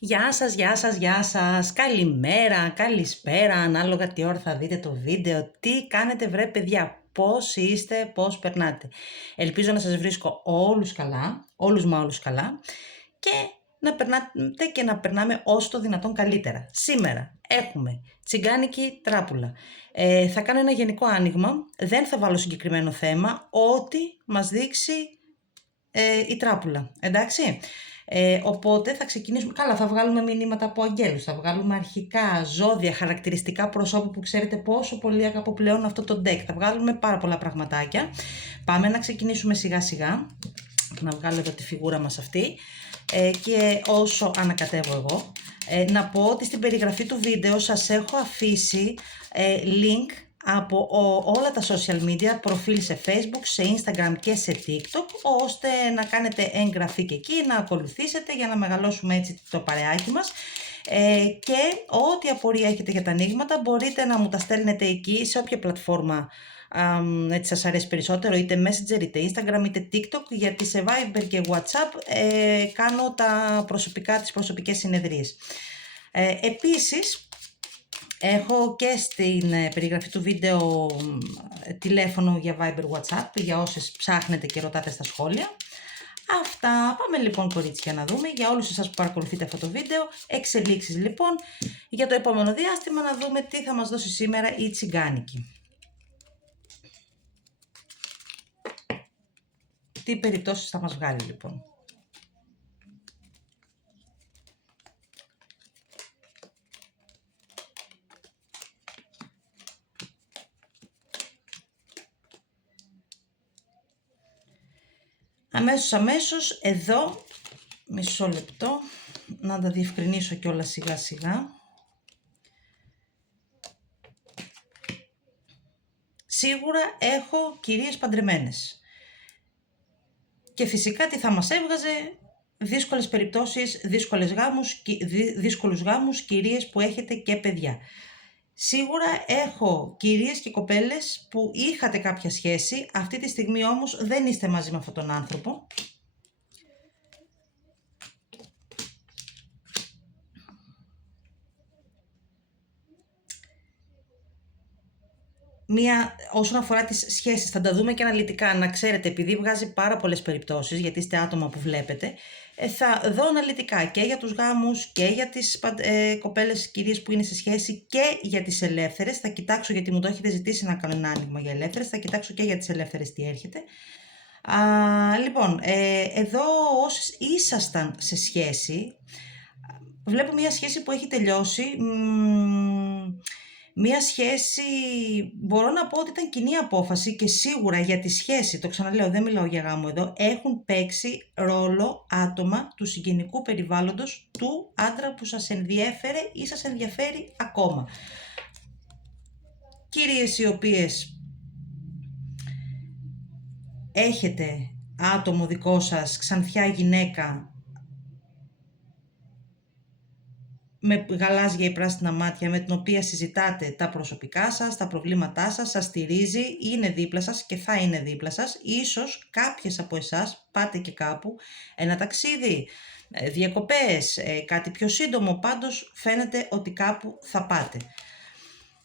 Γεια σας, γεια σας, γεια σας. Καλημέρα, καλησπέρα, ανάλογα τι ώρα θα δείτε το βίντεο. Τι κάνετε βρε παιδιά, πώς είστε, πώς περνάτε. Ελπίζω να σας βρίσκω όλους καλά, όλους μα όλους καλά και να περνάτε και να περνάμε όσο το δυνατόν καλύτερα. Σήμερα έχουμε τσιγκάνικη τράπουλα. Θα κάνω ένα γενικό άνοιγμα, δεν θα βάλω συγκεκριμένο θέμα, ό,τι μας δείξει η τράπουλα, εντάξει. Οπότε θα ξεκινήσουμε. Καλά, θα βγάλουμε μηνύματα από αγγέλους, θα βγάλουμε αρχικά ζώδια, χαρακτηριστικά προσώπου που ξέρετε πόσο πολύ αγαπώ πλέον αυτό το deck. Θα βγάλουμε πάρα πολλά πραγματάκια. Πάμε να ξεκινήσουμε σιγά σιγά. Να βγάλω εδώ τη φιγούρα μας αυτή. Και όσο ανακατεύω εγώ, να πω ότι στην περιγραφή του βίντεο σας έχω αφήσει link από όλα τα social media, προφίλ σε Facebook, σε Instagram και σε TikTok, ώστε να κάνετε εγγραφή και εκεί, να ακολουθήσετε για να μεγαλώσουμε έτσι το παρεάκι μας. Και ό,τι απορία έχετε για τα ανοίγματα μπορείτε να μου τα στέλνετε εκεί σε όποια πλατφόρμα έτσι σας αρέσει περισσότερο, είτε Messenger, είτε Instagram, είτε TikTok, γιατί σε Viber και WhatsApp κάνω τις προσωπικές συνεδρίες. Επίσης, έχω και στην περιγραφή του βίντεο τηλέφωνο για Viber, WhatsApp, για όσες ψάχνετε και ρωτάτε στα σχόλια. Αυτά, πάμε λοιπόν κορίτσια να δούμε για όλους εσάς που παρακολουθείτε αυτό το βίντεο, εξελίξεις λοιπόν για το επόμενο διάστημα, να δούμε τι θα μας δώσει σήμερα η τσιγκάνικη. Τι περιπτώσεις θα μας βγάλει λοιπόν. Αμέσως εδώ, μισό λεπτό, να τα διευκρινίσω κιόλα σιγά σιγά. Σίγουρα έχω κυρίες παντρεμένες. Και φυσικά τι θα μας έβγαζε, δύσκολες περιπτώσεις, δύσκολους γάμους, κυρίες που έχετε και παιδιά. Σίγουρα έχω κυρίες και κοπέλες που είχατε κάποια σχέση, αυτή τη στιγμή όμως δεν είστε μαζί με αυτόν τον άνθρωπο. Όσον αφορά τις σχέσεις, θα τα δούμε και αναλυτικά, να ξέρετε, επειδή βγάζει πάρα πολλές περιπτώσεις, γιατί είστε άτομα που βλέπετε, θα δω αναλυτικά και για τους γάμους και για τις κοπέλες, κυρίες που είναι σε σχέση και για τις ελεύθερες. Θα κοιτάξω, γιατί μου το έχετε ζητήσει να κάνω ένα άνοιγμα για ελεύθερες, θα κοιτάξω και για τις ελεύθερες τι έρχεται. Λοιπόν, εδώ όσοι ήσασταν σε σχέση, βλέπω μια σχέση που έχει τελειώσει. Μία σχέση, μπορώ να πω ότι ήταν κοινή απόφαση και σίγουρα για τη σχέση, το ξαναλέω, δεν μιλάω για γάμο εδώ, έχουν παίξει ρόλο άτομα του συγγενικού περιβάλλοντος του άντρα που σας ενδιέφερε ή σας ενδιαφέρει ακόμα. Κυρίες οι οποίες έχετε άτομο δικό σας, ξανθιά γυναίκα, με γαλάζια ή πράσινα μάτια, με την οποία συζητάτε τα προσωπικά σας, τα προβλήματά σας, σας στηρίζει, είναι δίπλα σας και θα είναι δίπλα σας. Ίσως κάποιες από εσάς πάτε και κάπου, ένα ταξίδι, διακοπές, κάτι πιο σύντομο, πάντως φαίνεται ότι κάπου θα πάτε.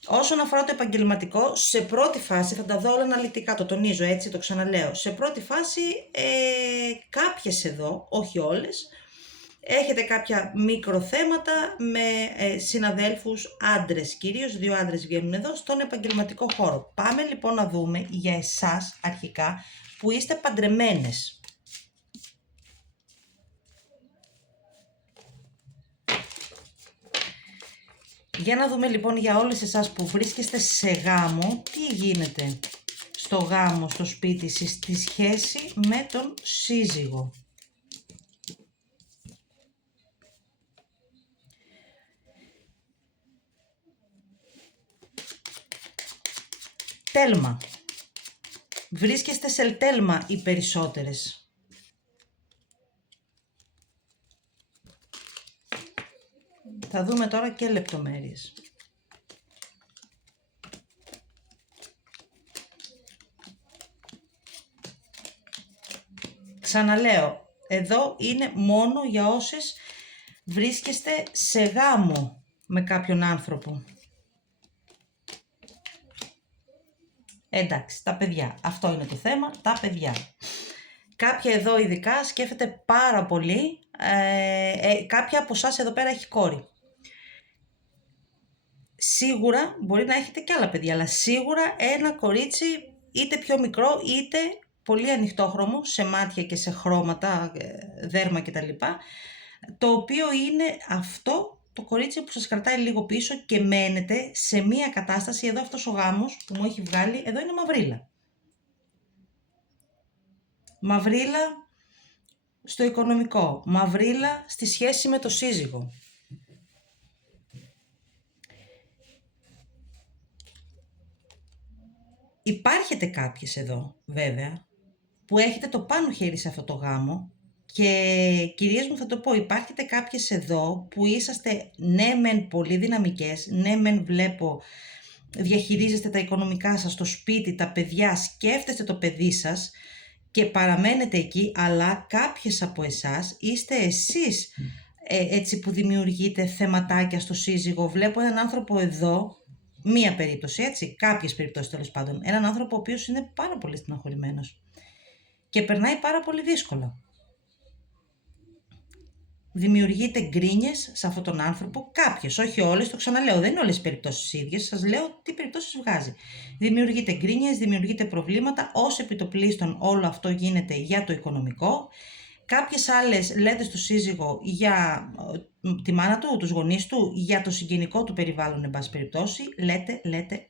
Όσον αφορά το επαγγελματικό, σε πρώτη φάση, θα τα δω όλα αναλυτικά, το τονίζω έτσι, το ξαναλέω, σε πρώτη φάση κάποιες εδώ, όχι όλες, έχετε κάποια μικροθέματα με συναδέλφους άντρες, κυρίως 2 άντρες βγαίνουν εδώ στον επαγγελματικό χώρο. Πάμε λοιπόν να δούμε για εσάς αρχικά που είστε παντρεμένες. Για να δούμε λοιπόν για όλες εσάς που βρίσκεστε σε γάμο, τι γίνεται στο γάμο, στο σπίτι, στη σχέση με τον σύζυγο. Τέλμα. Βρίσκεστε σε τέλμα οι περισσότερες. Θα δούμε τώρα και λεπτομέρειες. Ξαναλέω, εδώ είναι μόνο για όσες Βρίσκεστε σε γάμο με κάποιον άνθρωπο. Εντάξει, τα παιδιά. Αυτό είναι το θέμα, τα παιδιά. Κάποια εδώ ειδικά σκέφτεται πάρα πολύ. Κάποια από εσάς εδώ πέρα έχει κόρη. Σίγουρα μπορεί να έχετε και άλλα παιδιά, αλλά σίγουρα ένα κορίτσι είτε πιο μικρό είτε πολύ ανοιχτόχρωμο σε μάτια και σε χρώματα, δέρμα κτλ. Το οποίο είναι αυτό το κορίτσι που σας κρατάει λίγο πίσω και μένετε σε μία κατάσταση. Εδώ αυτός ο γάμος που μου έχει βγάλει, εδώ είναι μαυρίλα. Μαυρίλα στο οικονομικό, μαυρίλα στη σχέση με το σύζυγο. Υπάρχετε κάποιες εδώ βέβαια που έχετε το πάνω χέρι σε αυτό το γάμο και κυρίες μου θα το πω, υπάρχετε κάποιες εδώ που είσαστε ναι μεν πολύ δυναμικές, ναι μεν βλέπω διαχειρίζεστε τα οικονομικά σας, το σπίτι, τα παιδιά, σκέφτεστε το παιδί σας και παραμένετε εκεί, αλλά κάποιες από εσάς είστε εσείς έτσι που δημιουργείτε θεματάκια στο σύζυγο. Βλέπω έναν άνθρωπο εδώ, μία περίπτωση έτσι, κάποιες περιπτώσεις τέλος πάντων, έναν άνθρωπο ο οποίος είναι πάρα πολύ στεναχωρημένος και περνάει πάρα πολύ δύσκολα. Δημιουργείται γκρίνιες σε αυτόν τον άνθρωπο, κάποιες, όχι όλες, το ξαναλέω, δεν είναι όλες οι περιπτώσεις ίδιες, σας λέω τι περιπτώσεις βγάζει. Δημιουργείται γκρίνιες, δημιουργείται προβλήματα, ως επιτοπλίστων όλο αυτό γίνεται για το οικονομικό. Κάποιες άλλες λέτε στο σύζυγο για τη μάνα του, τους γονείς του, για το συγγενικό του περιβάλλον, εν πάση περιπτώσει, λέτε.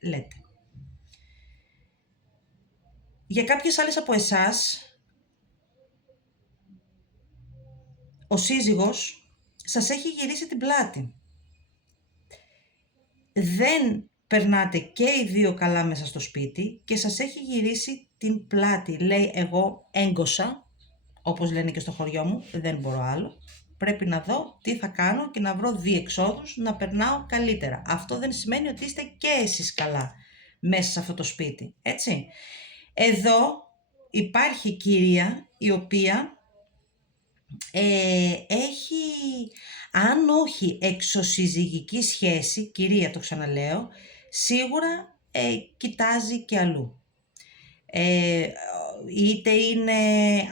Για κάποιες άλλες από εσάς, ο σύζυγος σας έχει γυρίσει την πλάτη. Δεν περνάτε και οι δύο καλά μέσα στο σπίτι και σας έχει γυρίσει την πλάτη. Λέει εγώ έγκωσα, όπως λένε και στο χωριό μου, δεν μπορώ άλλο. Πρέπει να δω τι θα κάνω και να βρω διεξόδους να περνάω καλύτερα. Αυτό δεν σημαίνει ότι είστε και εσείς καλά μέσα σε αυτό το σπίτι, έτσι. Εδώ υπάρχει κυρία η οποία έχει, αν όχι εξωσυζυγική σχέση, κυρία το ξαναλέω, σίγουρα κοιτάζει και αλλού. Είτε είναι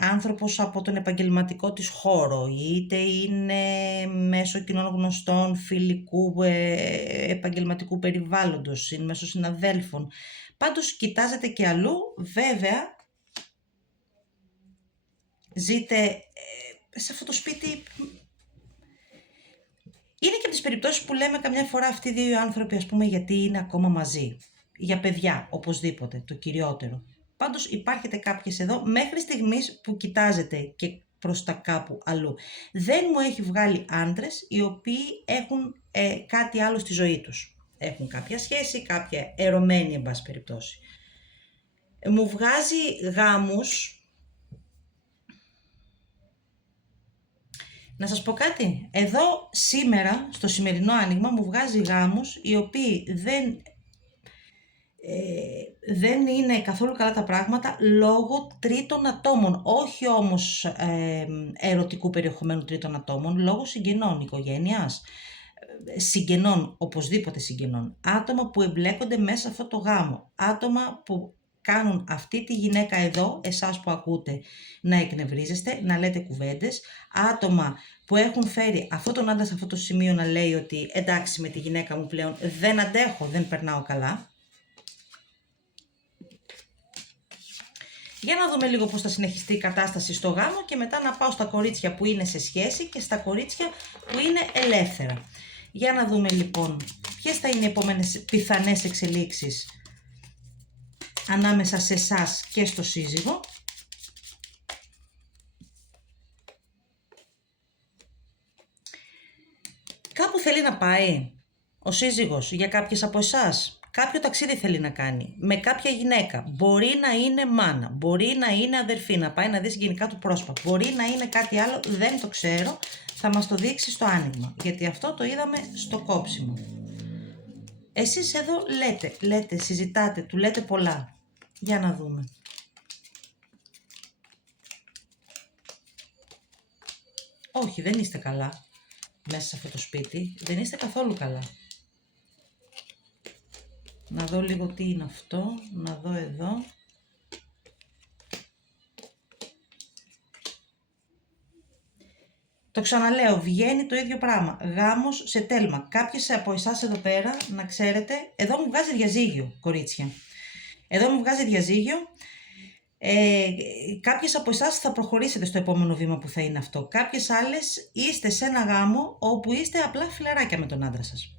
άνθρωπος από τον επαγγελματικό της χώρο, είτε είναι μέσω κοινών γνωστών, φιλικού, επαγγελματικού περιβάλλοντος, είναι μέσω συναδέλφων. Πάντως κοιτάζεται και αλλού, βέβαια ζείτε σε αυτό το σπίτι. Είναι και από τις περιπτώσεις που λέμε καμιά φορά αυτοί οι δύο άνθρωποι, ας πούμε, γιατί είναι ακόμα μαζί. Για παιδιά, οπωσδήποτε, το κυριότερο. Πάντως υπάρχετε κάποιες εδώ, μέχρι στιγμής που κοιτάζετε και προς τα κάπου αλλού. Δεν μου έχει βγάλει άντρες οι οποίοι έχουν κάτι άλλο στη ζωή τους. Έχουν κάποια σχέση, κάποια ερωμένη, εν πάση περιπτώσει. Μου βγάζει γάμους. Να σας πω κάτι, εδώ σήμερα, στο σημερινό άνοιγμα, μου βγάζει γάμους οι οποίοι δεν είναι καθόλου καλά τα πράγματα λόγω τρίτων ατόμων, όχι όμως ερωτικού περιεχομένου τρίτων ατόμων, λόγω συγγενών, οικογένειας, συγγενών, οπωσδήποτε συγγενών, άτομα που εμπλέκονται μέσα σε αυτό το γάμο, άτομα που κάνουν αυτή τη γυναίκα εδώ, εσάς που ακούτε, να εκνευρίζεστε, να λέτε κουβέντες, άτομα που έχουν φέρει αυτόν τον άντρα σε αυτό το σημείο να λέει ότι εντάξει με τη γυναίκα μου πλέον δεν αντέχω, δεν περνάω καλά. Για να δούμε λίγο πώς θα συνεχιστεί η κατάσταση στο γάμο και μετά να πάω στα κορίτσια που είναι σε σχέση και στα κορίτσια που είναι ελεύθερα. Για να δούμε λοιπόν ποιες θα είναι οι επόμενες πιθανές εξελίξεις ανάμεσα σε εσάς και στο σύζυγο. Κάπου θέλει να πάει ο σύζυγος για κάποιες από εσάς. Κάποιο ταξίδι θέλει να κάνει με κάποια γυναίκα. Μπορεί να είναι μάνα, μπορεί να είναι αδερφή, να πάει να δει συγγενικά του πρόσωπα. Μπορεί να είναι κάτι άλλο, δεν το ξέρω. Θα μας το δείξει στο άνοιγμα, γιατί αυτό το είδαμε στο κόψιμο. Εσείς εδώ λέτε, συζητάτε, του λέτε πολλά. Για να δούμε. Όχι, δεν είστε καλά. μέσα σε αυτό το σπίτι. Δεν είστε καθόλου καλά. Να δω λίγο τι είναι αυτό, να δω εδώ. Το ξαναλέω, βγαίνει το ίδιο πράγμα. Γάμος σε τέλμα. Κάποιες από εσάς εδώ πέρα, να ξέρετε, εδώ μου βγάζει διαζύγιο, κορίτσια. Εδώ μου βγάζει διαζύγιο. Κάποιες από εσάς θα προχωρήσετε στο επόμενο βήμα που θα είναι αυτό. Κάποιες άλλες είστε σε ένα γάμο όπου είστε απλά φιλαράκια με τον άντρα σας.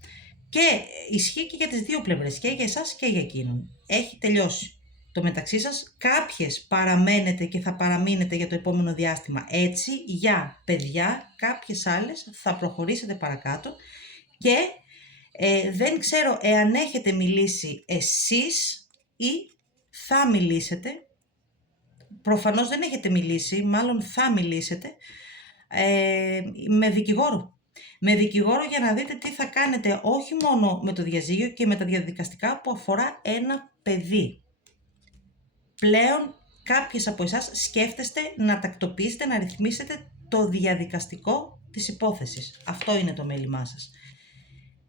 Και ισχύει και για τις δύο πλευρές, και για εσάς και για εκείνον. Έχει τελειώσει το μεταξύ σας. Κάποιες παραμένετε και θα παραμείνετε για το επόμενο διάστημα έτσι, για παιδιά. Κάποιες άλλες θα προχωρήσετε παρακάτω και δεν ξέρω εάν έχετε μιλήσει εσείς ή θα μιλήσετε. Προφανώς δεν έχετε μιλήσει, μάλλον θα μιλήσετε με δικηγόρο. Με δικηγόρο για να δείτε τι θα κάνετε όχι μόνο με το διαζύγιο και με τα διαδικαστικά που αφορά ένα παιδί. Πλέον κάποιες από εσάς σκέφτεστε να τακτοποιήσετε, να ρυθμίσετε το διαδικαστικό της υπόθεσης. Αυτό είναι το μέλημά σας.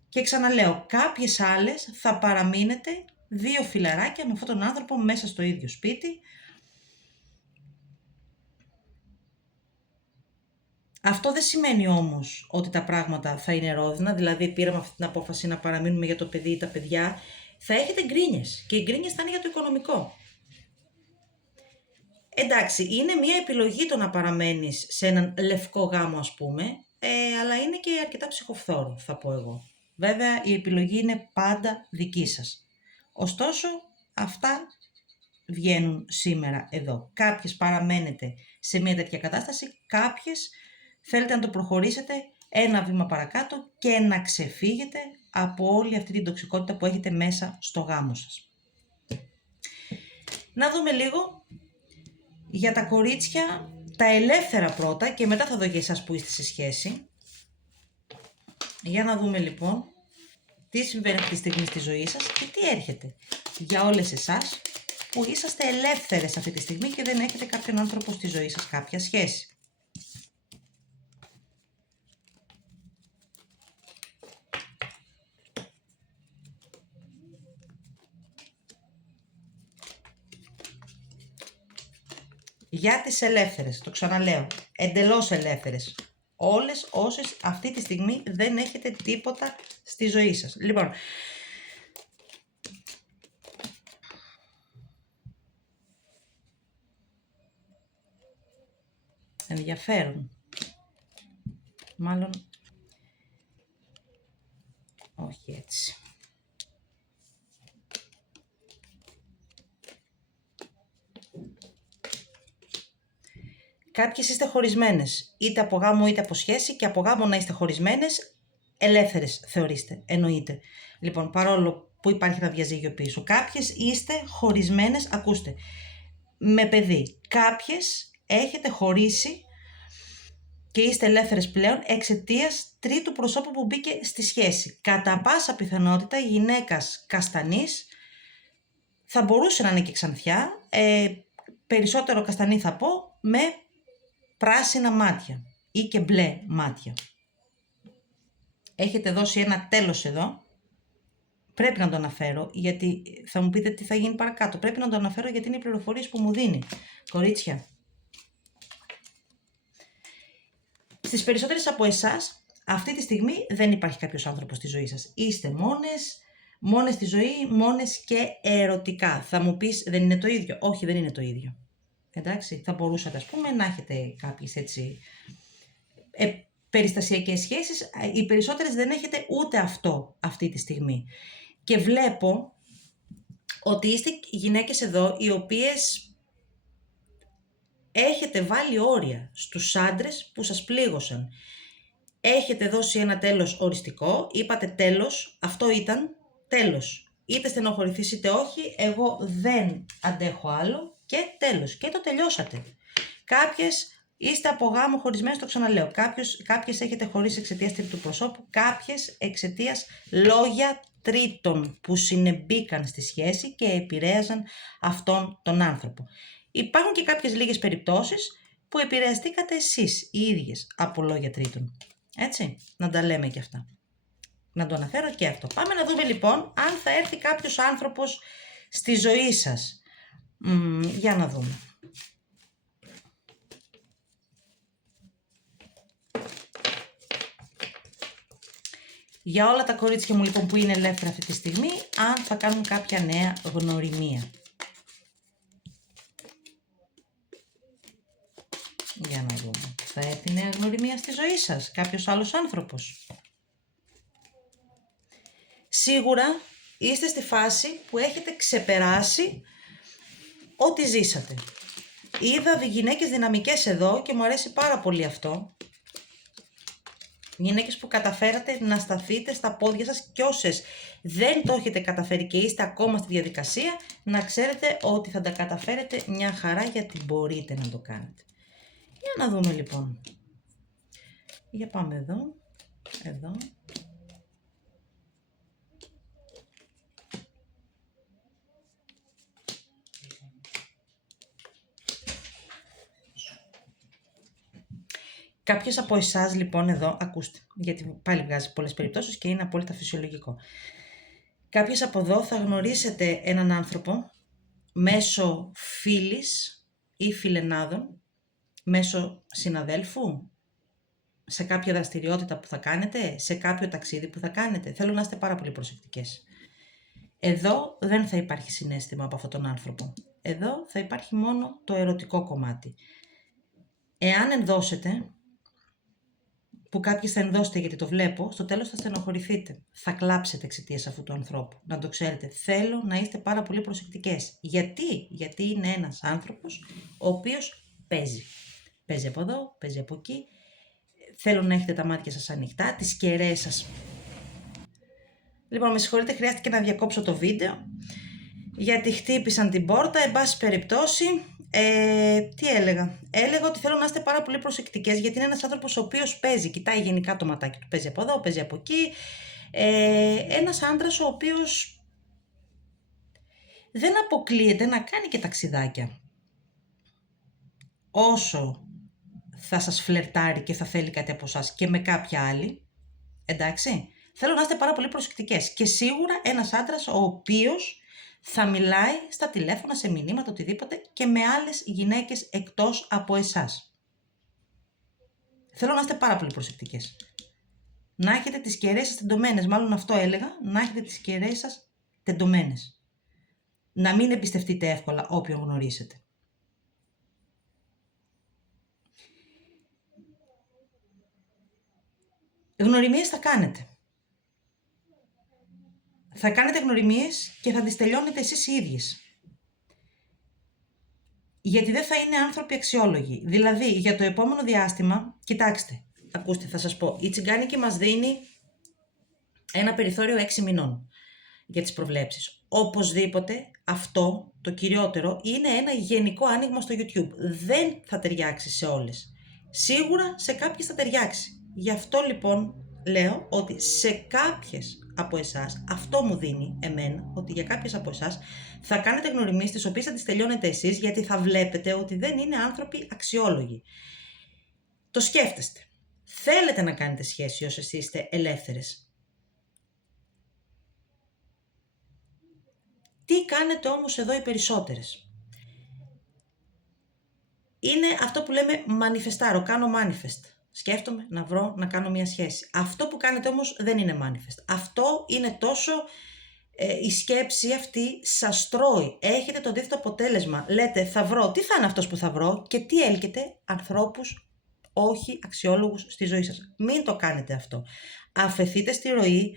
Και ξαναλέω, κάποιες άλλες θα παραμείνετε δύο φιλαράκια με αυτόν τον άνθρωπο μέσα στο ίδιο σπίτι. Αυτό δεν σημαίνει όμως ότι τα πράγματα θα είναι ρόδινα, δηλαδή πήραμε αυτή την απόφαση να παραμείνουμε για το παιδί ή τα παιδιά. Θα έχετε γκρίνιες και οι γκρίνιες θα είναι για το οικονομικό. Εντάξει, είναι μια επιλογή το να παραμένεις σε έναν λευκό γάμο ας πούμε, αλλά είναι και αρκετά ψυχοφθόρο θα πω εγώ. Βέβαια η επιλογή είναι πάντα δική σας. Ωστόσο αυτά βγαίνουν σήμερα εδώ. Κάποιες παραμένετε σε μια τέτοια κατάσταση, κάποιες θέλετε να το προχωρήσετε ένα βήμα παρακάτω και να ξεφύγετε από όλη αυτή την τοξικότητα που έχετε μέσα στο γάμο σας. Να δούμε λίγο για τα κορίτσια, τα ελεύθερα πρώτα και μετά θα δω για εσάς που είστε σε σχέση. Για να δούμε λοιπόν τι συμβαίνει αυτή τη στιγμή στη ζωή σας και τι έρχεται για όλες εσάς που είσαστε ελεύθερες αυτή τη στιγμή και δεν έχετε κάποιον άνθρωπο στη ζωή σας, κάποια σχέση. Για τις ελεύθερες, το ξαναλέω, εντελώς ελεύθερες. Όλες όσες αυτή τη στιγμή δεν έχετε τίποτα στη ζωή σας. Λοιπόν, ενδιαφέρον. Μάλλον, όχι έτσι. Κάποιες είστε χωρισμένες, είτε από γάμο είτε από σχέση, και από γάμο να είστε χωρισμένες, ελεύθερες θεωρείστε, εννοείται. Λοιπόν, παρόλο που υπάρχει ένα διαζύγιο πίσω. Κάποιες είστε χωρισμένες, ακούστε, με παιδί. Κάποιες έχετε χωρίσει και είστε ελεύθερες πλέον εξαιτίας τρίτου προσώπου που μπήκε στη σχέση. Κατά πάσα πιθανότητα γυναίκας καστανής, θα μπορούσε να είναι και ξανθιά, περισσότερο καστανή θα πω, με πράσινα μάτια ή και μπλε μάτια. Έχετε δώσει ένα τέλος εδώ. Πρέπει να το αναφέρω, γιατί θα μου πείτε τι θα γίνει παρακάτω. Πρέπει να το αναφέρω γιατί είναι οι πληροφορίες που μου δίνει. Κορίτσια, στις περισσότερες από εσάς, αυτή τη στιγμή δεν υπάρχει κάποιος άνθρωπος στη ζωή σας. Είστε μόνες στη ζωή, μόνες και ερωτικά. Θα μου πεις, δεν είναι το ίδιο? Όχι, δεν είναι το ίδιο. Εντάξει, θα μπορούσατε ας πούμε να έχετε κάποιες έτσι περιστασιακές σχέσεις, οι περισσότερες δεν έχετε ούτε αυτό αυτή τη στιγμή. Και βλέπω ότι είστε γυναίκες εδώ οι οποίες έχετε βάλει όρια στους άντρες που σας πλήγωσαν. Έχετε δώσει ένα τέλος οριστικό, είπατε τέλος, αυτό ήταν τέλος. Είτε στενοχωρηθείς είτε όχι, εγώ δεν αντέχω άλλο και τέλος. Και το τελειώσατε. Κάποιες είστε από γάμο χωρισμένες, το ξαναλέω. Κάποιες έχετε χωρίσει εξαιτίας τρίτου προσώπου, κάποιες εξαιτίας λόγια τρίτων που συνεμπήκαν στη σχέση και επηρέαζαν αυτόν τον άνθρωπο. Υπάρχουν και κάποιες λίγες περιπτώσεις που επηρεαστήκατε εσείς οι ίδιες από λόγια τρίτων. Έτσι, να τα λέμε και αυτά. Να το αναφέρω και αυτό. Πάμε να δούμε λοιπόν αν θα έρθει κάποιος άνθρωπος στη ζωή σας. Για να δούμε. Για όλα τα κορίτσια μου λοιπόν που είναι ελεύθερα αυτή τη στιγμή, αν θα κάνουν κάποια νέα γνωριμία. Για να δούμε. Θα έρθει νέα γνωριμία στη ζωή σας, κάποιος άλλος άνθρωπος. Σίγουρα είστε στη φάση που έχετε ξεπεράσει ό,τι ζήσατε. Είδα γυναίκες δυναμικές εδώ και μου αρέσει πάρα πολύ αυτό. Γυναίκες που καταφέρατε να σταθείτε στα πόδια σας και όσες δεν το έχετε καταφέρει και είστε ακόμα στη διαδικασία, να ξέρετε ότι θα τα καταφέρετε μια χαρά γιατί μπορείτε να το κάνετε. Για να δούμε λοιπόν. Για πάμε εδώ. Εδώ. Κάποιος από εσάς λοιπόν εδώ, ακούστε, γιατί πάλι βγάζει πολλές περιπτώσεις και είναι απόλυτα φυσιολογικό. Κάποιος από εδώ θα γνωρίσετε έναν άνθρωπο μέσω φίλης ή φιλενάδων, μέσω συναδέλφου, σε κάποια δραστηριότητα που θα κάνετε, σε κάποιο ταξίδι που θα κάνετε. Θέλω να είστε πάρα πολύ προσεκτικές. Εδώ δεν θα υπάρχει συναίσθημα από αυτόν τον άνθρωπο. Εδώ θα υπάρχει μόνο το ερωτικό κομμάτι. Εάν ενδώσετε, που κάποιοι θα ενδώσετε γιατί το βλέπω, στο τέλος θα στενοχωρηθείτε. Θα κλάψετε εξαιτίας αυτού του ανθρώπου. Να το ξέρετε. Θέλω να είστε πάρα πολύ προσεκτικές. Γιατί είναι ένας άνθρωπος ο οποίος παίζει. Παίζει από εδώ, παίζει από εκεί. Θέλω να έχετε τα μάτια σας ανοιχτά, τις κεραίες σας. Λοιπόν, με συγχωρείτε, χρειάστηκε να διακόψω το βίντεο, γιατί χτύπησαν την πόρτα, εν πάση περιπτώσει. Τι έλεγα. Έλεγα ότι θέλω να είστε πάρα πολύ προσεκτικές, γιατί είναι ένας άνθρωπος ο οποίος παίζει, κοιτάει γενικά το ματάκι του, παίζει από εδώ, παίζει από εκεί. Ένας άντρας ο οποίος δεν αποκλείεται να κάνει και ταξιδάκια. Όσο θα σας φλερτάρει και θα θέλει κάτι από εσάς και με κάποια άλλη, εντάξει, θέλω να είστε πάρα πολύ προσεκτικές. Και σίγουρα ένας άντρας ο οποίος θα μιλάει στα τηλέφωνα, σε μηνύματα, οτιδήποτε και με άλλες γυναίκες εκτός από εσάς. Θέλω να είστε πάρα πολύ προσεκτικές. Να έχετε τις κεραίες σας τεντωμένες, μάλλον αυτό έλεγα, να έχετε τις κεραίες σας τεντωμένες. Να μην εμπιστευτείτε εύκολα όποιον γνωρίσετε. Γνωριμίες θα κάνετε. Θα κάνετε γνωριμίες και θα τις τελειώνετε εσείς οι ίδιες. Γιατί δεν θα είναι άνθρωποι αξιόλογοι. Δηλαδή, για το επόμενο διάστημα, κοιτάξτε, ακούστε, θα σας πω, η τσιγκάνικη μας δίνει ένα περιθώριο 6 μηνών για τις προβλέψεις. Οπωσδήποτε, αυτό, το κυριότερο, είναι ένα γενικό άνοιγμα στο YouTube. Δεν θα ταιριάξει σε όλες. Σίγουρα σε κάποιες θα ταιριάξει. Γι' αυτό λοιπόν λέω ότι σε κάποιες από εσάς, αυτό μου δίνει εμένα, ότι για κάποιες από εσάς θα κάνετε γνωριμίες τις οποίες θα τις τελειώνετε εσείς, γιατί θα βλέπετε ότι δεν είναι άνθρωποι αξιόλογοι. Το σκέφτεστε. Θέλετε να κάνετε σχέση όσες είστε ελεύθερες. Τι κάνετε όμως εδώ οι περισσότερες? Είναι αυτό που λέμε manifestάρω, κάνω manifest. Σκέφτομαι να βρω, να κάνω μια σχέση. Αυτό που κάνετε όμως δεν είναι manifest. Αυτό είναι τόσο, η σκέψη αυτή σας τρώει. Έχετε το αντίθετο αποτέλεσμα. Λέτε θα βρω, τι θα είναι αυτός που θα βρω και τι έλκεται? Ανθρώπους όχι αξιόλογους στη ζωή σας. Μην το κάνετε αυτό. Αφεθείτε στη ροή,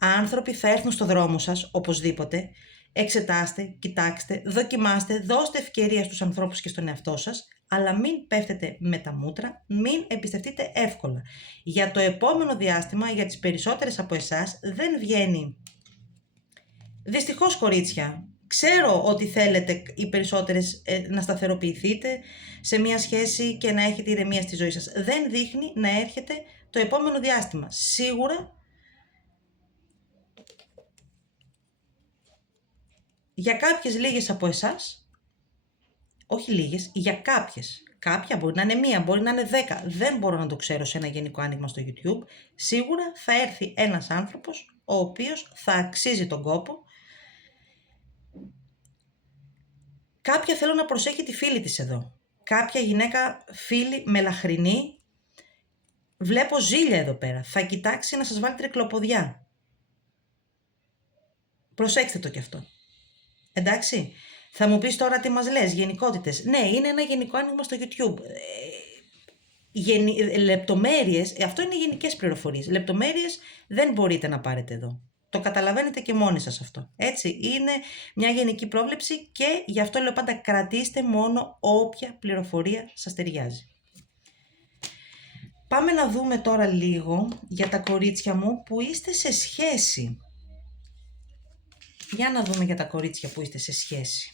άνθρωποι θα έρθουν στο δρόμο σας οπωσδήποτε. Εξετάστε, κοιτάξτε, δοκιμάστε, δώστε ευκαιρία στους ανθρώπους και στον εαυτό σας, αλλά μην πέφτετε με τα μούτρα, μην εμπιστευτείτε εύκολα. Για το επόμενο διάστημα, για τις περισσότερες από εσάς, δεν βγαίνει. Δυστυχώς, κορίτσια, ξέρω ότι θέλετε οι περισσότερες να σταθεροποιηθείτε σε μια σχέση και να έχετε ηρεμία στη ζωή σας. Δεν δείχνει να έρχεται το επόμενο διάστημα. Σίγουρα, για κάποιες λίγες από εσάς, όχι λίγες, για κάποιες Κάποια μπορεί να είναι μία, μπορεί να είναι 10. Δεν μπορώ να το ξέρω σε ένα γενικό άνοιγμα στο YouTube. Σίγουρα θα έρθει ένας άνθρωπος ο οποίος θα αξίζει τον κόπο. Κάποια θέλω να προσέχει τη φίλη της εδώ. Κάποια γυναίκα φίλη μελαχρινή. Βλέπω ζήλια εδώ πέρα. Θα κοιτάξει να σας βάλει τρικλοποδιά. Προσέξτε το κι αυτό. Εντάξει. Θα μου πεις τώρα τι μας λες, γενικότητες. Ναι, είναι ένα γενικό άνοιγμα στο YouTube. Λεπτομέρειες, αυτό είναι γενικές πληροφορίες. Λεπτομέρειες δεν μπορείτε να πάρετε εδώ. Το καταλαβαίνετε και μόνοι σας αυτό. Έτσι, είναι μια γενική πρόβλεψη και γι' αυτό λέω πάντα κρατήστε μόνο όποια πληροφορία σας ταιριάζει. Πάμε να δούμε τώρα λίγο για τα κορίτσια μου που είστε σε σχέση. Για να δούμε για τα κορίτσια που είστε σε σχέση.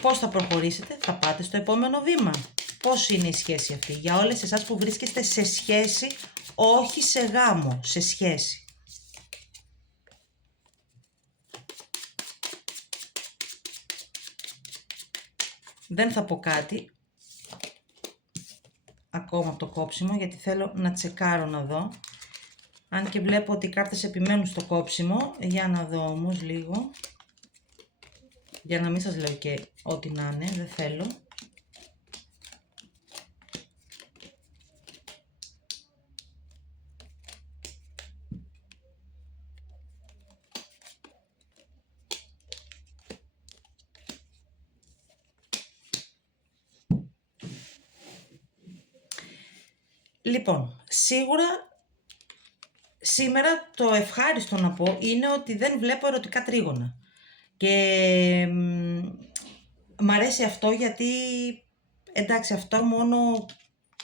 Πώς θα προχωρήσετε, θα πάτε στο επόμενο βήμα. Πώς είναι η σχέση αυτή, για όλες εσάς που βρίσκεστε σε σχέση, όχι σε γάμο, σε σχέση. Δεν θα πω κάτι ακόμα από το κόψιμο, γιατί θέλω να τσεκάρω να δω. Αν και βλέπω ότι οι κάρτες επιμένουν στο κόψιμο, για να δω όμως λίγο. Για να μην σας λέω και ό,τι να είναι, δεν θέλω. Λοιπόν, σίγουρα σήμερα το ευχάριστο να πω είναι ότι δεν βλέπω ερωτικά τρίγωνα. Και μ' αρέσει αυτό γιατί, εντάξει, αυτό μόνο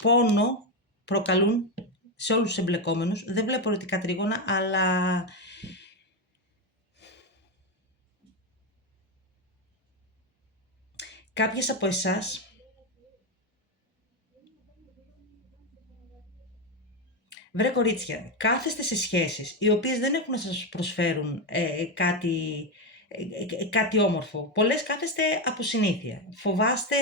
πόνο προκαλούν σε όλους τους εμπλεκόμενους. Δεν βλέπω ερωτικά τρίγωνα, αλλά κάποιες από εσάς βρε κορίτσια, κάθεστε σε σχέσεις οι οποίες δεν έχουν να σας προσφέρουν κάτι όμορφο. Πολλές κάθεστε από συνήθεια. Φοβάστε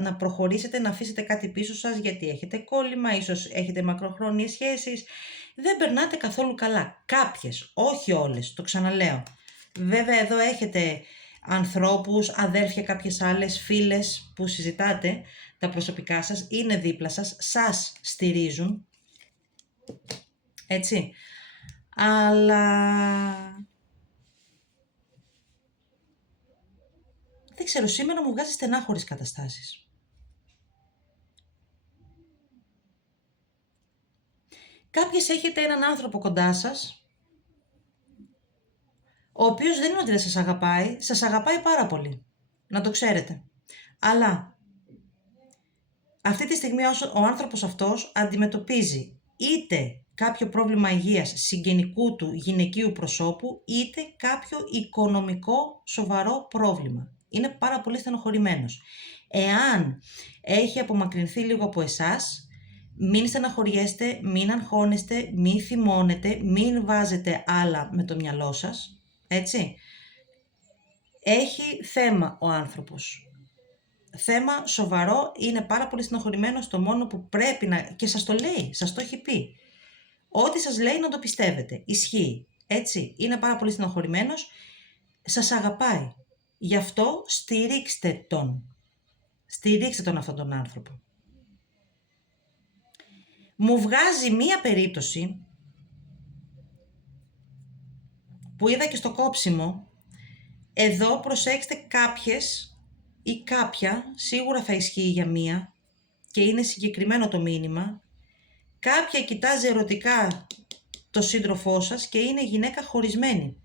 να προχωρήσετε, να αφήσετε κάτι πίσω σας γιατί έχετε κόλλημα, ίσως έχετε μακροχρόνιες σχέσεις. Δεν περνάτε καθόλου καλά. Κάποιες, όχι όλες, το ξαναλέω. Βέβαια εδώ έχετε ανθρώπους, αδέρφια, κάποιες άλλες φίλες που συζητάτε τα προσωπικά σας, είναι δίπλα σας, σας στηρίζουν. Έτσι. Αλλά δεν ξέρω, σήμερα μου βγάζει στενάχωρες καταστάσεις. Κάποιες έχετε έναν άνθρωπο κοντά σας, ο οποίος δεν είναι ότι δεν σας αγαπάει πάρα πολύ. Να το ξέρετε. Αλλά αυτή τη στιγμή ο άνθρωπος αυτός αντιμετωπίζει είτε κάποιο πρόβλημα υγείας συγγενικού του γυναικείου προσώπου, είτε κάποιο οικονομικό σοβαρό πρόβλημα. Είναι πάρα πολύ στενοχωρημένος. Εάν έχει απομακρυνθεί λίγο από εσάς, μην στεναχωριέστε, μην αγχώνεστε, μην θυμώνετε, μην βάζετε άλλα με το μυαλό σας, έτσι. Έχει θέμα ο άνθρωπος. Θέμα σοβαρό, είναι πάρα πολύ στενοχωρημένος, το μόνο που πρέπει να... και σας το λέει, σας το έχει πει. Ό,τι σας λέει να το πιστεύετε, ισχύει, έτσι. Είναι πάρα πολύ στενοχωρημένος, σας αγαπάει. Γι' αυτό στηρίξτε τον. Στηρίξτε τον αυτόν τον άνθρωπο. Μου βγάζει μία περίπτωση που είδα και στο κόψιμο. Εδώ προσέξτε κάποιες ή κάποια, σίγουρα θα ισχύει για μία και είναι συγκεκριμένο το μήνυμα. Κάποια κοιτάζει ερωτικά το σύντροφό σας και είναι γυναίκα χωρισμένη.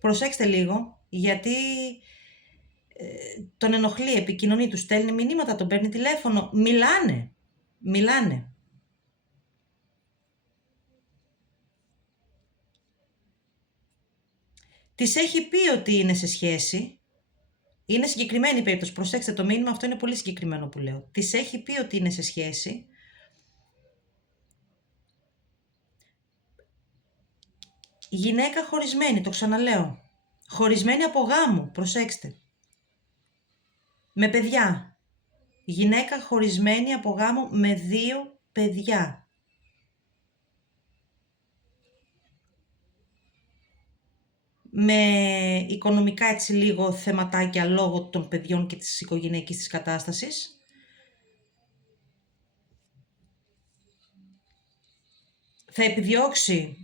Προσέξτε λίγο, γιατί τον ενοχλεί, επικοινωνεί, του στέλνει μηνύματα, τον παίρνει τηλέφωνο, μιλάνε. Της έχει πει ότι είναι σε σχέση, είναι συγκεκριμένη περίπτωση, προσέξτε το μήνυμα, αυτό είναι πολύ συγκεκριμένο που λέω. Της έχει πει ότι είναι σε σχέση. Γυναίκα χωρισμένη, το ξαναλέω. Χωρισμένη από γάμο, προσέξτε. Με παιδιά. Γυναίκα χωρισμένη από γάμο με 2 παιδιά. Με οικονομικά έτσι λίγο θεματάκια λόγω των παιδιών και της οικογενειακής της κατάστασης.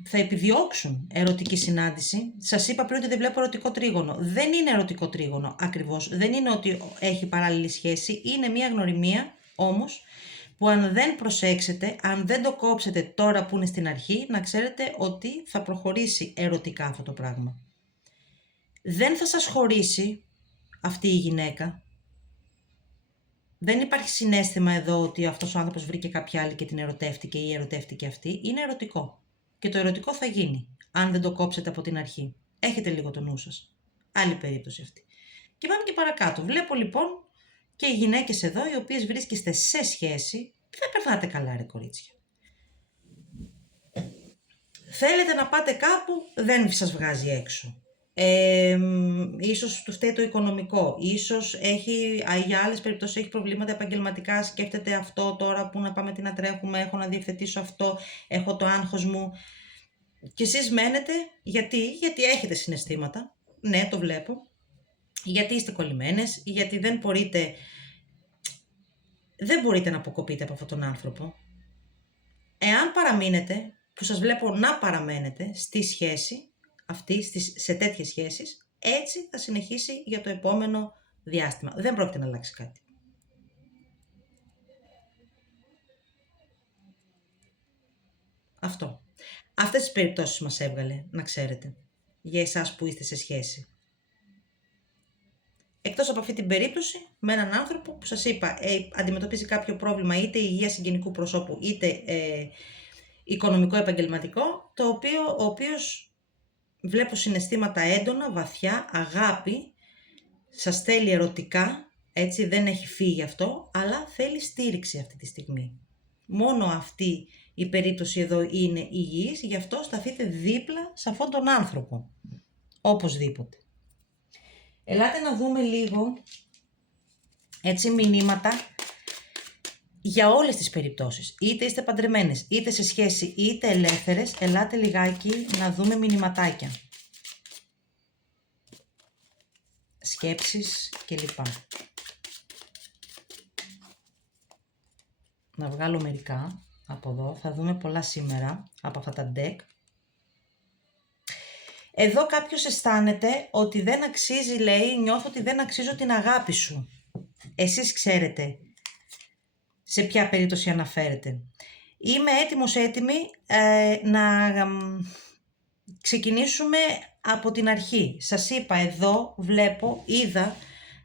Θα επιδιώξουν ερωτική συνάντηση. Σας είπα πριν ότι δεν βλέπω ερωτικό τρίγωνο. Δεν είναι ερωτικό τρίγωνο ακριβώς. Δεν είναι ότι έχει παράλληλη σχέση. Είναι μια γνωριμία όμως που αν δεν προσέξετε, αν δεν το κόψετε τώρα που είναι στην αρχή, να ξέρετε ότι θα προχωρήσει ερωτικά αυτό το πράγμα. Δεν θα σας χωρίσει αυτή η γυναίκα. Δεν υπάρχει συναίσθημα εδώ ότι αυτός ο άνθρωπος βρήκε κάποια άλλη και την ερωτεύτηκε ή ερωτεύτηκε αυτή. Είναι ερωτικό. Και το ερωτικό θα γίνει, αν δεν το κόψετε από την αρχή. Έχετε λίγο το νου σας. Άλλη περίπτωση αυτή. Και πάμε και παρακάτω. Βλέπω λοιπόν και οι γυναίκες εδώ, οι οποίες βρίσκεστε σε σχέση, δεν περνάτε καλά ρε κορίτσια. Θέλετε να πάτε κάπου, δεν σας βγάζει έξω. Ίσως του φταίει το οικονομικό, ίσως για άλλες περιπτώσεις έχει προβλήματα επαγγελματικά, σκέφτεται αυτό τώρα που να πάμε τι να τρέχουμε, έχω να διευθετήσω αυτό, έχω το άγχος μου. Και εσείς μένετε, γιατί έχετε συναισθήματα, ναι το βλέπω, γιατί είστε κολλημένες, γιατί δεν μπορείτε να αποκοπείτε από αυτόν τον άνθρωπο. Εάν παραμείνετε, που σας βλέπω να παραμένετε στη σχέση, σε τέτοιες σχέσεις, έτσι θα συνεχίσει για το επόμενο διάστημα. Δεν πρόκειται να αλλάξει κάτι. Αυτό. Αυτές τις περιπτώσεις μας έβγαλε, να ξέρετε, για εσάς που είστε σε σχέση. Εκτός από αυτή την περίπτωση, με έναν άνθρωπο που σας είπα, αντιμετωπίζει κάποιο πρόβλημα είτε υγείας συγγενικού προσώπου, είτε οικονομικό επαγγελματικό, ο οποίος βλέπω συναισθήματα έντονα, βαθιά, αγάπη, σας θέλει ερωτικά, έτσι δεν έχει φύγει αυτό, αλλά θέλει στήριξη αυτή τη στιγμή. Μόνο αυτή η περίπτωση εδώ είναι υγιής, γι' αυτό σταθείτε δίπλα σε αυτόν τον άνθρωπο, οπωσδήποτε. Ελάτε να δούμε λίγο, έτσι μηνύματα για όλες τις περιπτώσεις. Είτε είστε παντρεμένες, είτε σε σχέση, είτε ελεύθερες, ελάτε λιγάκι να δούμε μηνυματάκια. Σκέψεις κλπ. Να βγάλω μερικά από εδώ, θα δούμε πολλά σήμερα από αυτά τα deck. Εδώ κάποιος αισθάνεται ότι δεν αξίζει, λέει, νιώθω ότι δεν αξίζω την αγάπη σου. Εσείς ξέρετε σε ποια περίπτωση αναφέρεται. Είμαι έτοιμη να ξεκινήσουμε από την αρχή. Σας είπα εδώ, είδα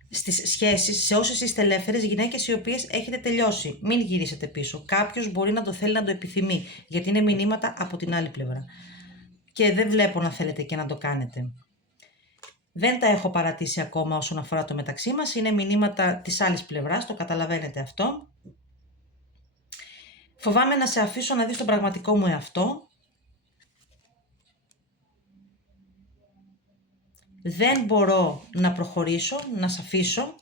στις σχέσεις, σε όσες είστε ελεύθερες, γυναίκες οι οποίες έχετε τελειώσει. Μην γυρίσετε πίσω. Κάποιος μπορεί να το θέλει, να το επιθυμεί, γιατί είναι μηνύματα από την άλλη πλευρά. Και δεν βλέπω να θέλετε και να το κάνετε. Δεν τα έχω παρατήσει ακόμα όσον αφορά το μεταξύ μας. Είναι μηνύματα της άλλης πλευράς, το καταλαβαίνετε αυτό. Φοβάμαι να σε αφήσω να δεις τον πραγματικό μου εαυτό. Δεν μπορώ να προχωρήσω, να σε αφήσω.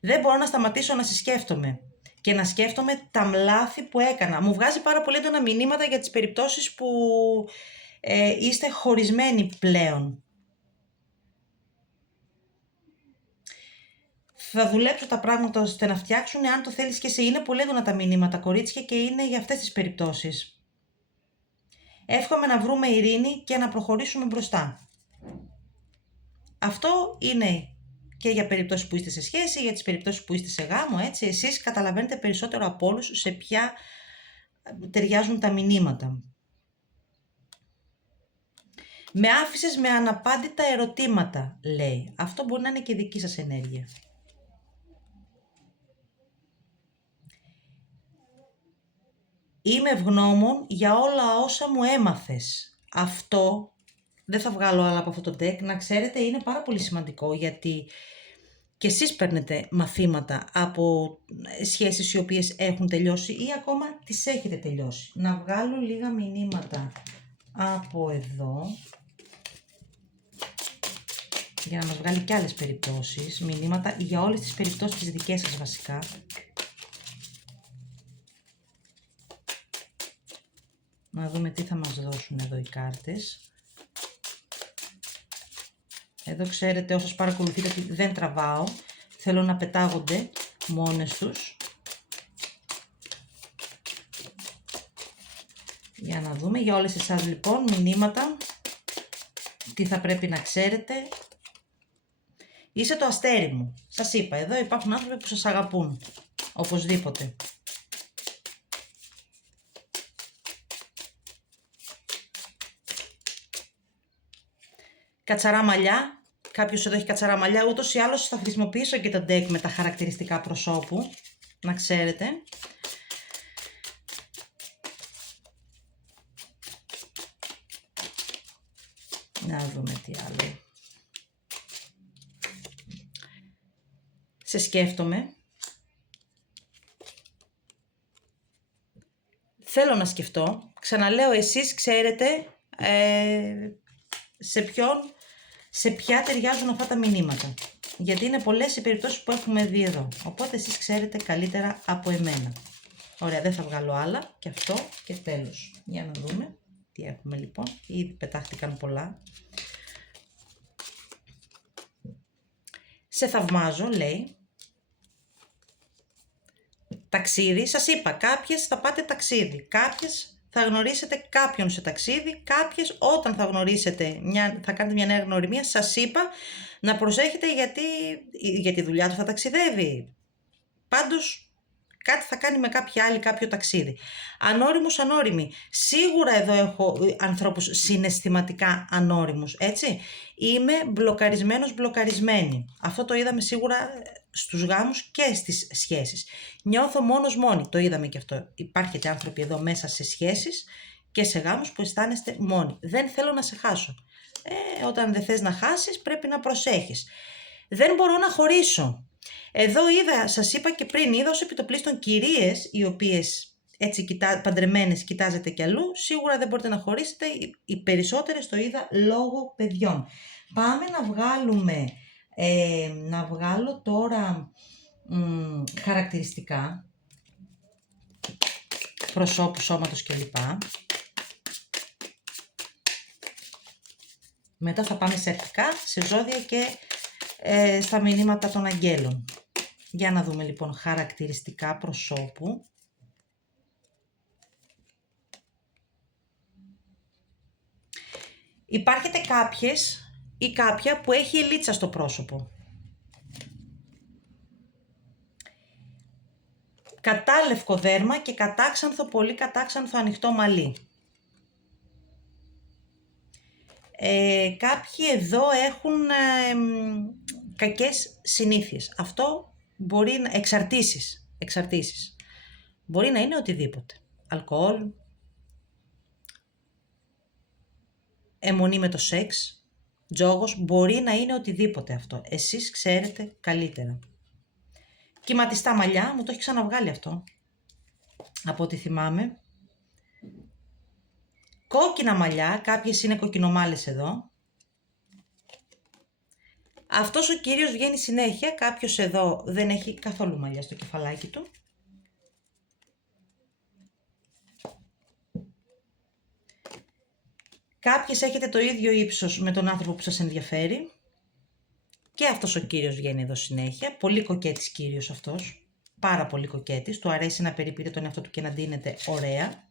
Δεν μπορώ να σταματήσω να σε σκέφτομαι και να σκέφτομαι τα λάθη που έκανα. Μου βγάζει πάρα πολύ έντονα μηνύματα για τις περιπτώσεις που είστε χωρισμένοι πλέον. Θα δουλέψω τα πράγματα ώστε να φτιάξουν, αν το θέλεις και εσύ. Είναι πολύ έντονα τα μηνύματα, κορίτσια, και είναι για αυτές τις περιπτώσεις. Εύχομαι να βρούμε ειρήνη και να προχωρήσουμε μπροστά. Αυτό είναι και για περιπτώσεις που είστε σε σχέση, για τις περιπτώσεις που είστε σε γάμο, έτσι. Εσείς καταλαβαίνετε περισσότερο από όλους σε ποια ταιριάζουν τα μηνύματα. Με άφησες με αναπάντητα ερωτήματα, λέει. Αυτό μπορεί να είναι και δική σας ενέργεια. Είμαι ευγνώμων για όλα όσα μου έμαθες. Αυτό, δεν θα βγάλω άλλα από αυτό το deck, να ξέρετε είναι πάρα πολύ σημαντικό, γιατί και εσείς παίρνετε μαθήματα από σχέσεις οι οποίες έχουν τελειώσει ή ακόμα τις έχετε τελειώσει. Να βγάλω λίγα μηνύματα από εδώ, για να μας βγάλει και άλλες περιπτώσεις, μηνύματα για όλες τις περιπτώσεις τις δικές σας βασικά. Να δούμε τι θα μας δώσουν εδώ οι κάρτες. Εδώ ξέρετε όσες παρακολουθείτε ότι δεν τραβάω, θέλω να πετάγονται μόνες τους. Για να δούμε για όλες εσάς λοιπόν μηνύματα, τι θα πρέπει να ξέρετε. Είσαι το αστέρι μου. Σας είπα, εδώ υπάρχουν άνθρωποι που σας αγαπούν, οπωσδήποτε. Κατσαρά μαλλιά. Κάποιος εδώ έχει κατσαρά μαλλιά. Ούτως ή άλλως θα χρησιμοποιήσω και το deck με τα χαρακτηριστικά προσώπου. Να ξέρετε. Να δούμε τι άλλο. Σε σκέφτομαι. Θέλω να σκεφτώ. Ξαναλέω, εσείς ξέρετε σε ποια ταιριάζουν αυτά τα μηνύματα. Γιατί είναι πολλές οι περιπτώσεις που έχουμε δει εδώ. Οπότε εσείς ξέρετε καλύτερα από εμένα. Ωραία, δεν θα βγάλω άλλα. Και αυτό και τέλος. Για να δούμε τι έχουμε λοιπόν. Ήδη πετάχτηκαν πολλά. Σε θαυμάζω, λέει. Ταξίδι. Σας είπα, κάποιες θα πάτε ταξίδι. Κάποιες θα γνωρίσετε κάποιον σε ταξίδι, κάποιες όταν θα γνωρίσετε, θα κάνετε μια νέα γνωριμία, σας είπα να προσέχετε γιατί για τη δουλειά του θα ταξιδεύει. Πάντως κάτι θα κάνει με κάποια άλλη κάποιο ταξίδι. Ανώριμους, ανώριμοι. Σίγουρα εδώ έχω ανθρώπους συναισθηματικά ανώριμους, έτσι. Είμαι μπλοκαρισμένος, μπλοκαρισμένη. Αυτό το είδαμε σίγουρα στους γάμους και στις σχέσεις. Νιώθω μόνος μόνη, το είδαμε και αυτό. Υπάρχετε άνθρωποι εδώ μέσα σε σχέσεις και σε γάμους που αισθάνεστε μόνοι. Δεν θέλω να σε χάσω. Όταν δεν θες να χάσεις πρέπει να προσέχεις. Δεν μπορώ να χωρίσω. Εδώ είδα, σας είπα και πριν, είδα ως επιτοπλίστων κυρίες οι οποίες έτσι παντρεμένες κοιτάζετε κι αλλού, σίγουρα δεν μπορείτε να χωρίσετε, οι περισσότερες το είδα λόγω παιδιών. Πάμε να βγάλω τώρα χαρακτηριστικά προσώπου, σώματος κλπ. Μετά θα πάμε σε αρχικά, σε ζώδια και στα μηνύματα των αγγέλων. Για να δούμε λοιπόν χαρακτηριστικά προσώπου. Υπάρχετε κάποιες ή κάποια που έχει ελίτσα στο πρόσωπο. Κατάλευκο δέρμα και κατάξανθο, πολύ κατάξανθο ανοιχτό μαλλί. Κάποιοι εδώ έχουν κακές συνήθειες. Αυτό μπορεί να... Εξαρτήσεις. Μπορεί να είναι οτιδήποτε. Αλκοόλ, αιμονή με το σεξ, τζόγος, μπορεί να είναι οτιδήποτε αυτό. Εσείς ξέρετε καλύτερα. Κυματιστά μαλλιά, μου το έχει ξαναβγάλει αυτό, από ό,τι θυμάμαι. Κόκκινα μαλλιά, κάποιες είναι κοκκινομάλες εδώ. Αυτός ο κύριος βγαίνει συνέχεια, κάποιος εδώ δεν έχει καθόλου μαλλιά στο κεφαλάκι του. Κάποιες έχετε το ίδιο ύψος με τον άνθρωπο που σας ενδιαφέρει. Και αυτός ο κύριος βγαίνει εδώ συνέχεια. Πολύ κοκέτης κύριος αυτός. Πάρα πολύ κοκέτης. Του αρέσει να περιποιείται τον εαυτό του και να ντύνεται ωραία.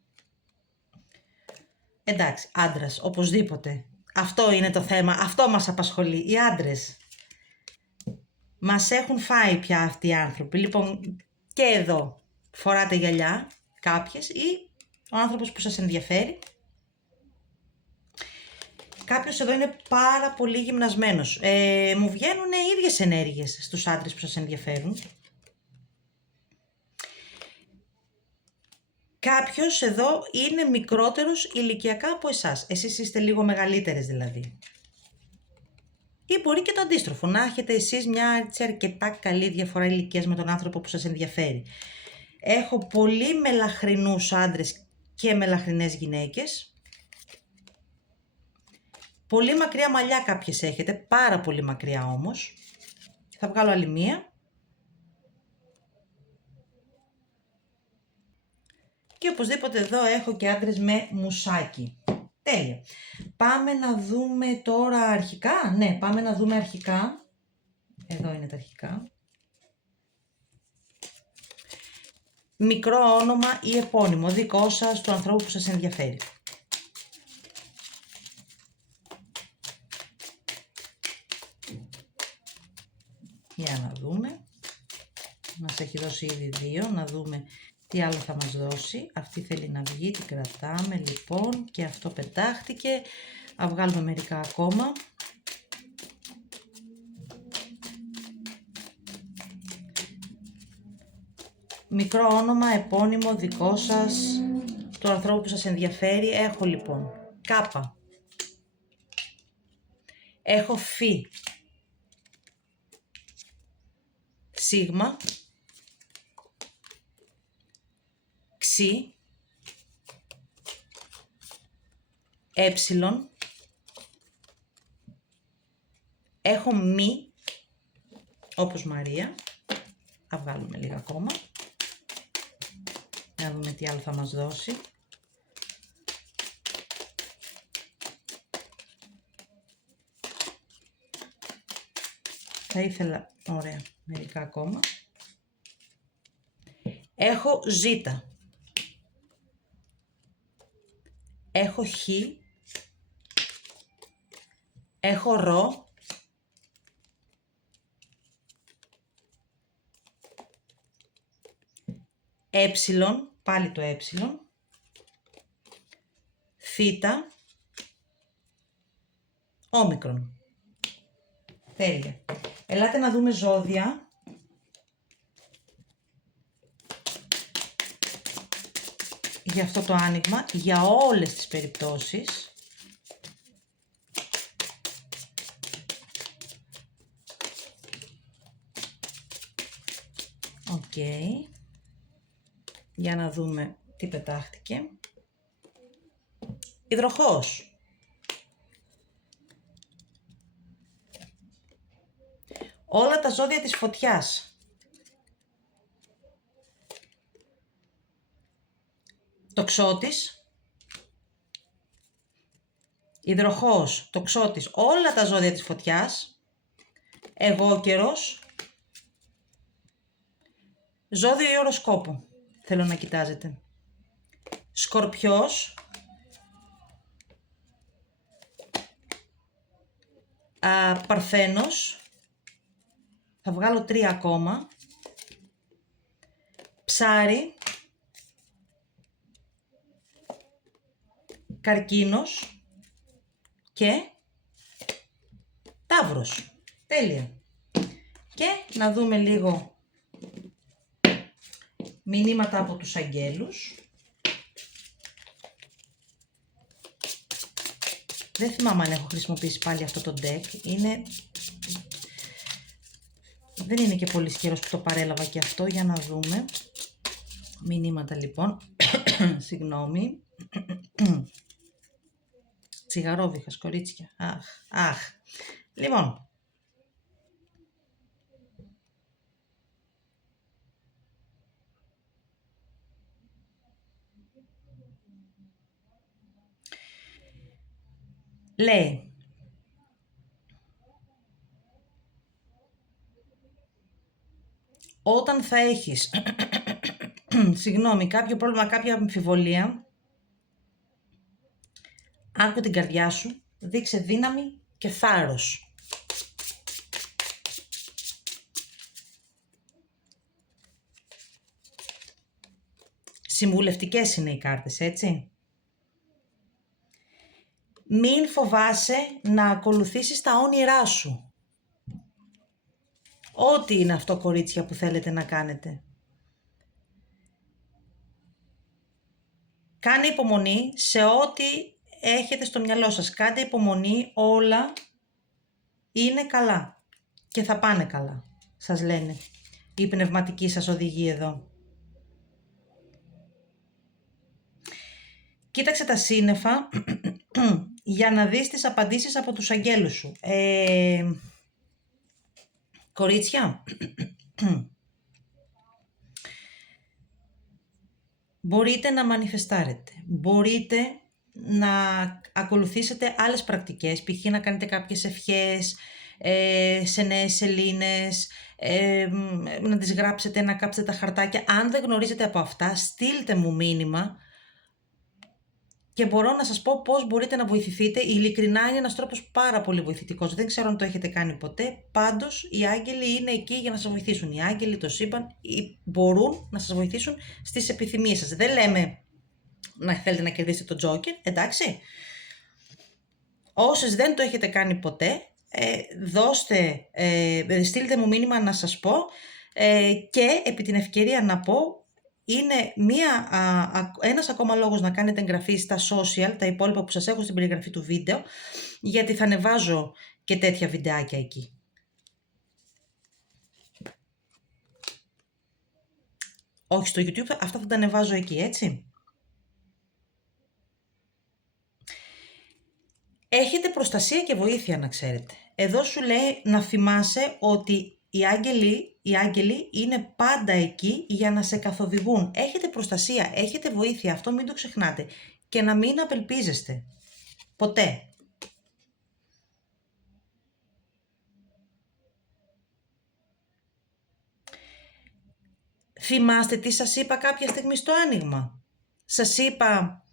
Εντάξει, άντρας, οπωσδήποτε. Αυτό είναι το θέμα. Αυτό μας απασχολεί. Οι άντρες. Μας έχουν φάει πια αυτοί οι άνθρωποι. Λοιπόν, και εδώ φοράτε γυαλιά κάποιες ή ο άνθρωπος που σας ενδιαφέρει. Κάποιος εδώ είναι πάρα πολύ γυμνασμένος. Μου βγαίνουν οι ίδιες ενέργειες στους άντρες που σας ενδιαφέρουν. Κάποιος εδώ είναι μικρότερος ηλικιακά από εσάς. Εσείς είστε λίγο μεγαλύτερες δηλαδή. Ή μπορεί και το αντίστροφο, να έχετε εσείς μια έτσι, αρκετά καλή διαφορά ηλικίας με τον άνθρωπο που σας ενδιαφέρει. Έχω πολύ μελαχρινούς άντρες και μελαχρινές γυναίκες. Πολύ μακριά μαλλιά κάποιες έχετε, πάρα πολύ μακριά όμως. Θα βγάλω άλλη μία. Και οπωσδήποτε εδώ έχω και άντρες με μουσάκι. Τέλεια. Πάμε να δούμε τώρα αρχικά. Ναι, πάμε να δούμε αρχικά. Εδώ είναι τα αρχικά. Μικρό όνομα ή επώνυμο, δικό σας, του ανθρώπου που σας ενδιαφέρει. Για να δούμε. Μας έχει δώσει ήδη 2, να δούμε τι άλλο θα μας δώσει. Αυτή θέλει να βγει, την κρατάμε λοιπόν και αυτό πετάχτηκε. Θα βγάλουμε μερικά ακόμα. Μικρό όνομα, επώνυμο, δικό σας, του ανθρώπου που σας ενδιαφέρει. Έχω λοιπόν Κάπα. Έχω Φι. Σίγμα. Ξι. Έψιλον. Έχω Μη, όπως Μαρία. Θα βγάλουμε λίγα ακόμα. Να δούμε τι άλλο θα μας δώσει. Θα ήθελα, ωραία, μερικά ακόμα. Έχω Ζήτα. Έχω Χ. Έχω Ρο. Έψιλον, πάλι το έψιλον. Θήτα. Όμικρον. Τέλεια. Ελάτε να δούμε ζώδια. Για αυτό το άνοιγμα, για όλες τις περιπτώσεις. Οκ. Για να δούμε τι πετάχτηκε. Υδροχόος. Όλα τα ζώδια της φωτιάς. Τοξότης. Υδροχόος, τοξότης, όλα τα ζώδια της φωτιάς. Εγώκερος. Ζώδιο ή οροσκόπο θέλω να κοιτάζετε. Σκορπιός. Παρθένος. Θα βγάλω 3 ακόμα. Ψάρι. Καρκίνος. Και Ταύρος. Τέλεια. Και να δούμε λίγο μηνύματα από τους αγγέλους. Δεν θυμάμαι αν έχω χρησιμοποιήσει πάλι αυτό το deck. Δεν είναι και πολύ καιρός που το παρέλαβα και αυτό. Για να δούμε. Μηνύματα λοιπόν. Συγγνώμη. Τσιγαρόβιχας, κορίτσια. Αχ. Λοιπόν. Λέει. Όταν θα έχεις, συγγνώμη, κάποιο πρόβλημα, κάποια αμφιβολία, άκου την καρδιά σου, δείξε δύναμη και θάρρος. Συμβουλευτικές είναι οι κάρτες, έτσι. Μην φοβάσαι να ακολουθήσεις τα όνειρά σου. Ό,τι είναι αυτό, κορίτσια, που θέλετε να κάνετε. Κάνε υπομονή σε ό,τι έχετε στο μυαλό σας. Κάντε υπομονή, όλα είναι καλά και θα πάνε καλά, σας λένε οι πνευματικοί σας οδηγοί εδώ. Κοίταξε τα σύννεφα για να δεις τις απαντήσεις από τους αγγέλους σου. Κορίτσια, μπορείτε να μανιφεστάρετε, μπορείτε να ακολουθήσετε άλλες πρακτικές, π.χ. να κάνετε κάποιες ευχές σε νέες σελήνες, να τις γράψετε, να κάψετε τα χαρτάκια. Αν δεν γνωρίζετε από αυτά, στείλτε μου μήνυμα και μπορώ να σας πω πώς μπορείτε να βοηθηθείτε. Ειλικρινά είναι ένας τρόπος πάρα πολύ βοηθητικός. Δεν ξέρω αν το έχετε κάνει ποτέ. Πάντως οι άγγελοι είναι εκεί για να σας βοηθήσουν. Οι άγγελοι, το σύμπαν μπορούν να σας βοηθήσουν στις επιθυμίες σας. Δεν λέμε να θέλετε να κερδίσετε τον Τζόκερ, εντάξει. Όσες δεν το έχετε κάνει ποτέ, στείλτε μου μήνυμα να σας πω και επί την ευκαιρία να πω, είναι ένας ακόμα λόγος να κάνετε εγγραφή στα social, τα υπόλοιπα που σας έχω στην περιγραφή του βίντεο, γιατί θα ανεβάζω και τέτοια βιντεάκια εκεί. Όχι στο YouTube, αυτά θα τα ανεβάζω εκεί, έτσι. Έχετε προστασία και βοήθεια, να ξέρετε. Εδώ σου λέει να θυμάσαι ότι οι άγγελοι είναι πάντα εκεί για να σε καθοδηγούν. Έχετε προστασία, έχετε βοήθεια, αυτό μην το ξεχνάτε. Και να μην απελπίζεστε. Ποτέ. Θυμάστε τι σας είπα κάποια στιγμή στο άνοιγμα. Σας είπα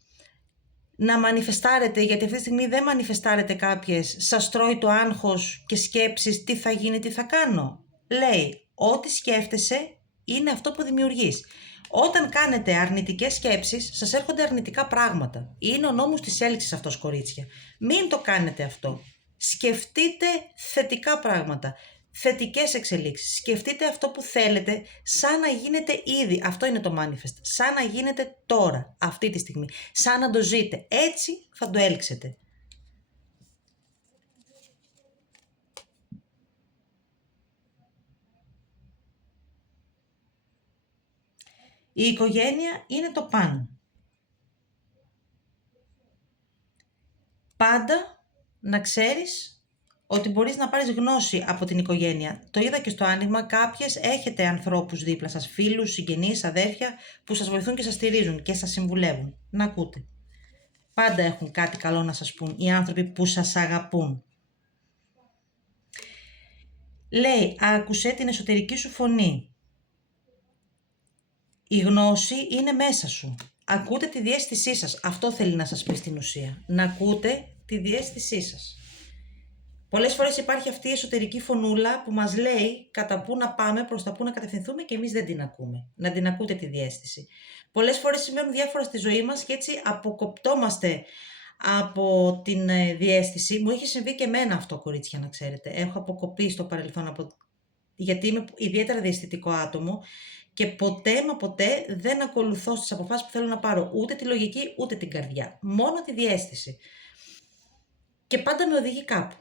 να μανιφεστάρετε, γιατί αυτή τη στιγμή δεν μανιφεστάρετε κάποιες, σας τρώει το άγχος και σκέψεις τι θα γίνει, τι θα κάνω. Λέει, ό,τι σκέφτεσαι είναι αυτό που δημιουργείς. Όταν κάνετε αρνητικές σκέψεις, σας έρχονται αρνητικά πράγματα. Είναι ο νόμος της έλξης αυτός, κορίτσια. Μην το κάνετε αυτό. Σκεφτείτε θετικά πράγματα. Θετικές εξελίξεις. Σκεφτείτε αυτό που θέλετε σαν να γίνεται ήδη. Αυτό είναι το manifest. Σαν να γίνεται τώρα, αυτή τη στιγμή. Σαν να το ζείτε. Έτσι θα το έλξετε. Η οικογένεια είναι το πάνω. Πάντα να ξέρεις ότι μπορείς να πάρεις γνώση από την οικογένεια. Το είδα και στο άνοιγμα, κάποιες έχετε ανθρώπους δίπλα σας, φίλους, συγγενείς, αδέρφια, που σας βοηθούν και σας στηρίζουν και σας συμβουλεύουν. Να ακούτε. Πάντα έχουν κάτι καλό να σας πούν οι άνθρωποι που σας αγαπούν. Λέει, άκουσε την εσωτερική σου φωνή. Η γνώση είναι μέσα σου. Ακούτε τη διαίσθησή σας. Αυτό θέλει να σας πει στην ουσία. Να ακούτε τη διαίσθησή σας. Πολλές φορές υπάρχει αυτή η εσωτερική φωνούλα που μας λέει κατά πού να πάμε, προς τα πού να κατευθυνθούμε και εμείς δεν την ακούμε. Να την ακούτε τη διαίσθηση. Πολλές φορές συμβαίνουν διάφορα στη ζωή μας και έτσι αποκοπτόμαστε από την διαίσθηση. Μου έχει συμβεί και εμένα αυτό, κορίτσια, να ξέρετε. Έχω αποκοπεί στο παρελθόν γιατί είμαι ιδιαίτερα διαισθητικό άτομο και ποτέ μα ποτέ δεν ακολουθώ στις αποφάσεις που θέλω να πάρω ούτε τη λογική ούτε την καρδιά. Μόνο τη διαίσθηση. Και πάντα με οδηγεί κάπου.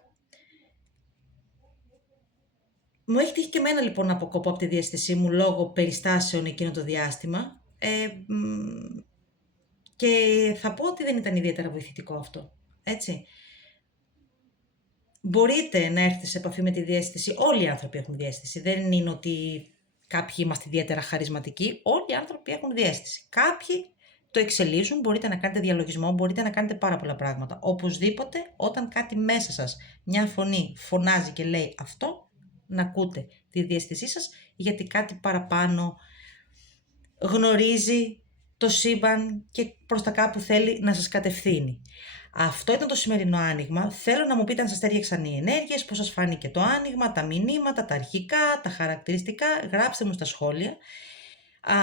Μου έχει τύχει και εμένα λοιπόν να αποκοπώ από τη διαίσθησή μου λόγω περιστάσεων εκείνο το διάστημα και θα πω ότι δεν ήταν ιδιαίτερα βοηθητικό αυτό, έτσι. Μπορείτε να έρθετε σε επαφή με τη διαίσθηση, όλοι οι άνθρωποι έχουν διαίσθηση, δεν είναι ότι κάποιοι είμαστε ιδιαίτερα χαρισματικοί, όλοι οι άνθρωποι έχουν διαίσθηση. Κάποιοι το εξελίσσουν, μπορείτε να κάνετε διαλογισμό, μπορείτε να κάνετε πάρα πολλά πράγματα. Οπωσδήποτε όταν κάτι μέσα σας, μια φωνή φωνάζει και λέει αυτό, να ακούτε τη διαίσθησή σας, γιατί κάτι παραπάνω γνωρίζει το σύμπαν και προς τα κάπου θέλει να σας κατευθύνει. Αυτό ήταν το σημερινό άνοιγμα. Θέλω να μου πείτε αν σας τέριαξαν οι ενέργειες, πώς σας φάνηκε το άνοιγμα, τα μηνύματα, τα αρχικά, τα χαρακτηριστικά. Γράψτε μου στα σχόλια.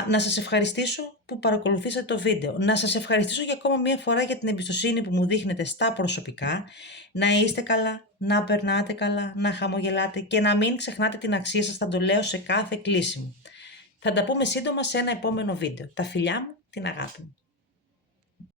Να σας ευχαριστήσω που παρακολουθήσατε το βίντεο. Να σας ευχαριστήσω για ακόμα μία φορά για την εμπιστοσύνη που μου δείχνετε στα προσωπικά. Να είστε καλά, να περνάτε καλά, να χαμογελάτε και να μην ξεχνάτε την αξία σας, θα το λέω σε κάθε κλείσιμο. Θα τα πούμε σύντομα σε ένα επόμενο βίντεο. Τα φιλιά μου, την αγάπη μου.